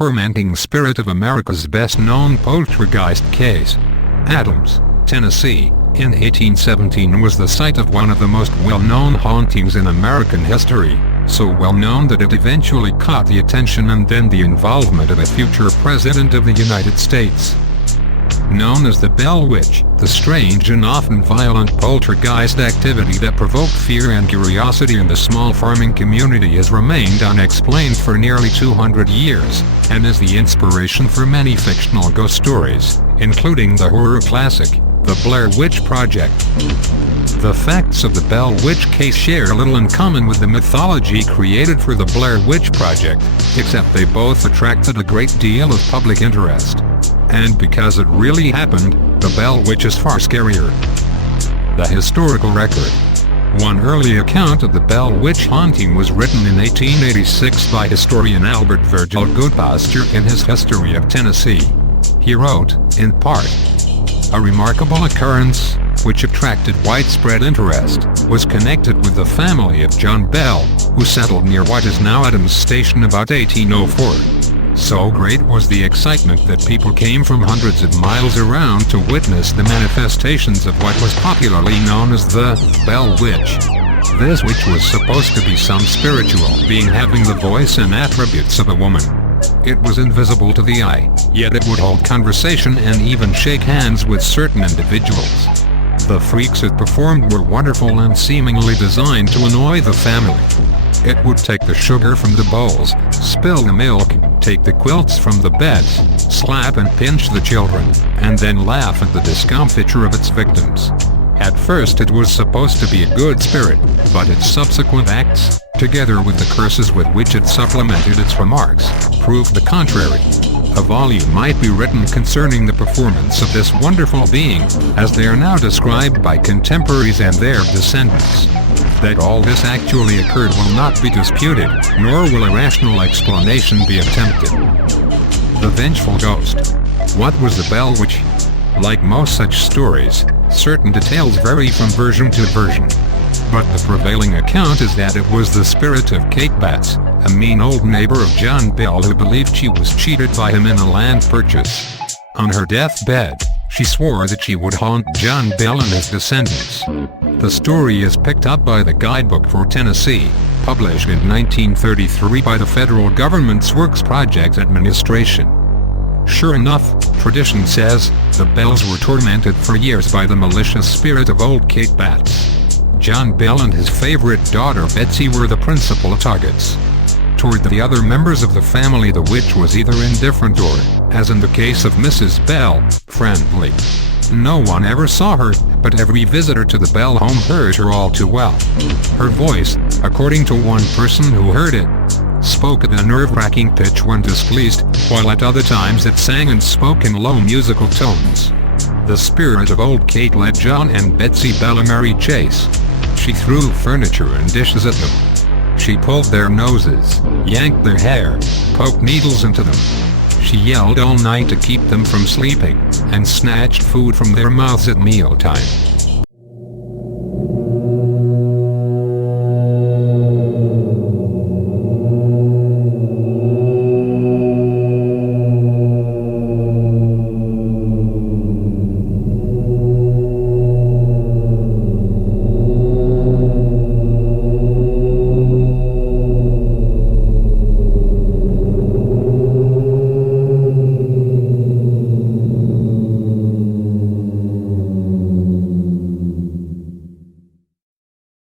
tormenting spirit of America's best-known poltergeist case. Adams, Tennessee, in 1817 was the site of one of the most well-known hauntings in American history, so well-known that it eventually caught the attention and then the involvement of a future President of the United States. Known as the Bell Witch, the strange and often violent poltergeist activity that provoked fear and curiosity in the small farming community has remained unexplained for nearly 200 years, and is the inspiration for many fictional ghost stories, including the horror classic, The Blair Witch Project. The facts of the Bell Witch case share little in common with the mythology created for the Blair Witch Project, except they both attracted a great deal of public interest. And because it really happened, the Bell Witch is far scarier. The historical record. One early account of the Bell Witch haunting was written in 1886 by historian Albert Virgil Goodpaster in his History of Tennessee. He wrote, in part, "A remarkable occurrence, which attracted widespread interest, was connected with the family of John Bell, who settled near what is now Adams Station about 1804. So great was the excitement that people came from hundreds of miles around to witness the manifestations of what was popularly known as the Bell Witch. This witch was supposed to be some spiritual being having the voice and attributes of a woman. It was invisible to the eye, yet it would hold conversation and even shake hands with certain individuals. The freaks it performed were wonderful and seemingly designed to annoy the family. It would take the sugar from the bowls, spill the milk, take the quilts from the beds, slap and pinch the children, and then laugh at the discomfiture of its victims. At first it was supposed to be a good spirit, but its subsequent acts, together with the curses with which it supplemented its remarks, proved the contrary. A volume might be written concerning the performance of this wonderful being, as they are now described by contemporaries and their descendants. That all this actually occurred will not be disputed, nor will a rational explanation be attempted." The Vengeful Ghost. What was the Bell Witch? Like most such stories, certain details vary from version to version. But the prevailing account is that it was the spirit of Kate Batts, a mean old neighbor of John Bell who believed she was cheated by him in a land purchase. On her deathbed, she swore that she would haunt John Bell and his descendants. The story is picked up by the Guidebook for Tennessee, published in 1933 by the federal government's Works Projects Administration. Sure enough, tradition says, the Bells were tormented for years by the malicious spirit of old Kate Batts. John Bell and his favorite daughter Betsy were the principal targets. Toward the other members of the family the witch was either indifferent or, as in the case of Mrs. Bell, friendly. No one ever saw her, but every visitor to the Bell home heard her all too well. Her voice, according to one person who heard it, spoke at a nerve-wracking pitch when displeased, while at other times it sang and spoke in low musical tones. The spirit of old Kate led John and Betsy Bell a merry chase. She threw furniture and dishes at them. She pulled their noses, yanked their hair, poked needles into them. She yelled all night to keep them from sleeping, and snatched food from their mouths at mealtime.